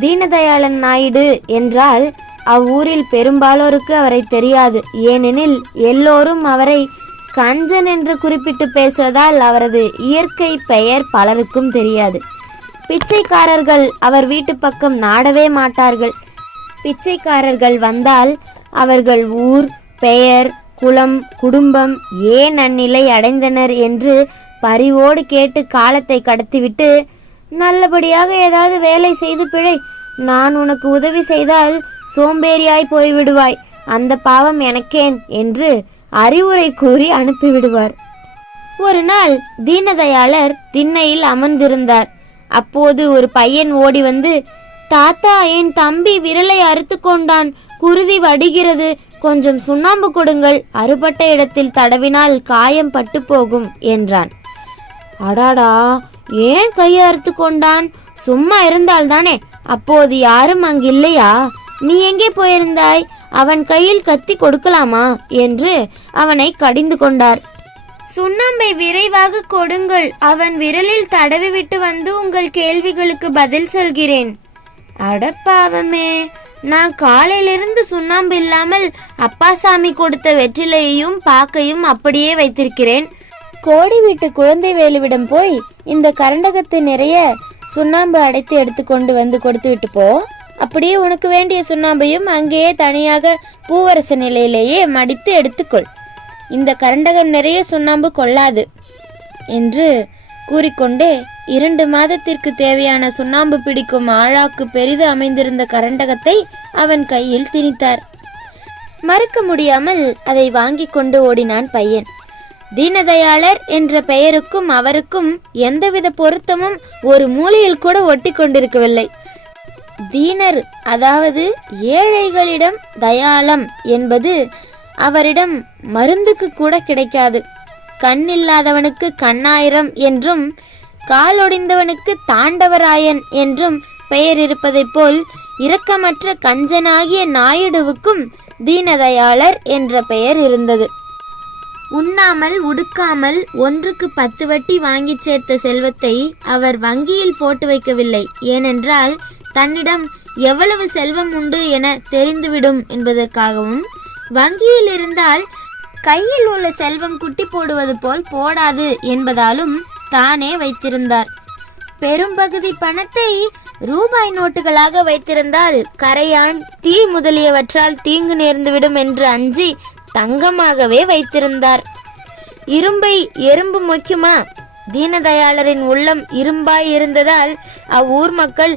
தீனதயாளன் நாயுடு என்றால் அவ்வூரில் பெரும்பாலோருக்கு அவரை தெரியாது. ஏனெனில் எல்லோரும் அவரை கஞ்சன் என்று குறிப்பிட்டு பேசுவதால் அவரது இயற்கை பெயர் பலருக்கும் தெரியாது. பிச்சைக்காரர்கள் அவர் வீட்டு பக்கம் நாடவே மாட்டார்கள். பிச்சைக்காரர்கள் வந்தால் அவர்கள் ஊர், பெயர், குலம், குடும்பம், ஏன் அந்நிலை அடைந்தனர் என்று பரிவோடு கேட்டு காலத்தை கடத்திவிட்டு, நல்லபடியாக ஏதாவது வேலை செய்து பிழை, நான் உனக்கு உதவி செய்தால் சோம்பேறியாய் போய்விடுவாய், அந்த பாவம் எனக்கேன் என்று அறிவுரை கூறி அனுப்பிவிடுவார். ஒரு நாள் தீனதயாளர் திண்ணையில் அமர்ந்திருந்தார். அப்போது ஒரு பையன் ஓடி வந்து, தாத்தா, என் தம்பி விரலை அறுத்து கொண்டான், குருதி வடிகிறது, கொஞ்சம் சுண்ணாம்பு கொடுங்கள், அறுபட்ட இடத்தில் தடவினால் காயம் பட்டு போகும் என்றான். அடாடா, ஏன் கையை அறுத்து கொண்டான்? சும்மா இருந்தால்தானே, அப்போது யாரும் அங்கில்லையா? நீ எங்கே போயிருந்தாய்? அவன் கையில் கத்தி கொடுக்கலாமா என்று அவனை கடிந்து கொண்டார். சுண்ணாம்பை விரைவாக கொடுங்கள், அவன் விரலில் தடவிவிட்டு வந்து உங்கள் கேள்விகளுக்கு பதில் சொல்கிறேன். அடப்பாவமே, நான் காலையிலிருந்து சுண்ணாம்பு இல்லாமல் அப்பாசாமி கொடுத்த வெற்றிலையையும் பாக்கையும் அப்படியே வைத்திருக்கிறேன். கோடி வீட்டு குழந்தை வேலுவிடம் போய் இந்த கரண்டகத்தை நிறைய சுண்ணாம்பு அடைத்து எடுத்துக்கொண்டு வந்து கொடுத்து விட்டு போ. அப்படியே உனக்கு வேண்டிய சுண்ணாம்பையும் அங்கேயே தனியாக பூவரச நிலையிலேயே மடித்து எடுத்துக்கொள். இந்த கரண்டகம் நிறைய சுண்ணாம்பு கொள்ளாது என்று கூறிக்கொண்டே 2 மாதத்திற்கு தேவையான சுண்ணாம்பு பிடிக்கும் ஆழாக்கு பெரிது அமைந்திருந்த கரண்டகத்தை அவன் கையில் திணித்தார். மறுக்க முடியாமல் அதை வாங்கி கொண்டு ஓடினான் பையன். தீனதயாளர் என்ற பெயருக்கும் அவருக்கும் எந்தவித பொருத்தமும் ஒரு மூலையில் கூட ஒட்டி கொண்டிருக்கவில்லை. தீனர், அதாவது ஏழைகளிடம் தயாளம் என்பது அவரிடம் மருந்துக்கு கூட கிடைக்காது. கண்ணில்லாதவனுக்கு கண்ணாயிரம் என்றும் காலொடிந்தவனுக்கு தாண்டவராயன் என்றும் பெயர் இருப்பதைப் போல் இரக்கமற்ற கஞ்சனாகிய நாயுடுவுக்கும் தீனதயாளர் என்ற பெயர் இருந்தது. உண்ணாமல் உடுக்காமல் 1க்கு 10 வட்டி வாங்கி சேர்த்த செல்வத்தை அவர் வங்கியில் போட்டு வைக்கவில்லை. ஏனென்றால் தன்னிடம் எவ்வளவு செல்வம் உண்டு என தெரிந்துவிடும் என்பதற்காகவும், வங்கியில் இருந்தால் கையில் உள்ள செல்வம் குட்டி போடுவது போல் போடாது என்பதாலும் தானே வைத்திருந்தார். பெரும்பகுதி பணத்தை ரூபாய் நோட்டுகளாக வைத்திருந்தால் கரையான், தீ முதலியவற்றால் தீங்கு நேர்ந்துவிடும் என்று அஞ்சி தங்கமாகவே வைத்திருந்தார். இரும்பை எறும்பு மொய்க்குமா? தீனதயாளரின் உள்ளம் இரும்பாய் இருந்ததால் அவ்வூர் மக்கள்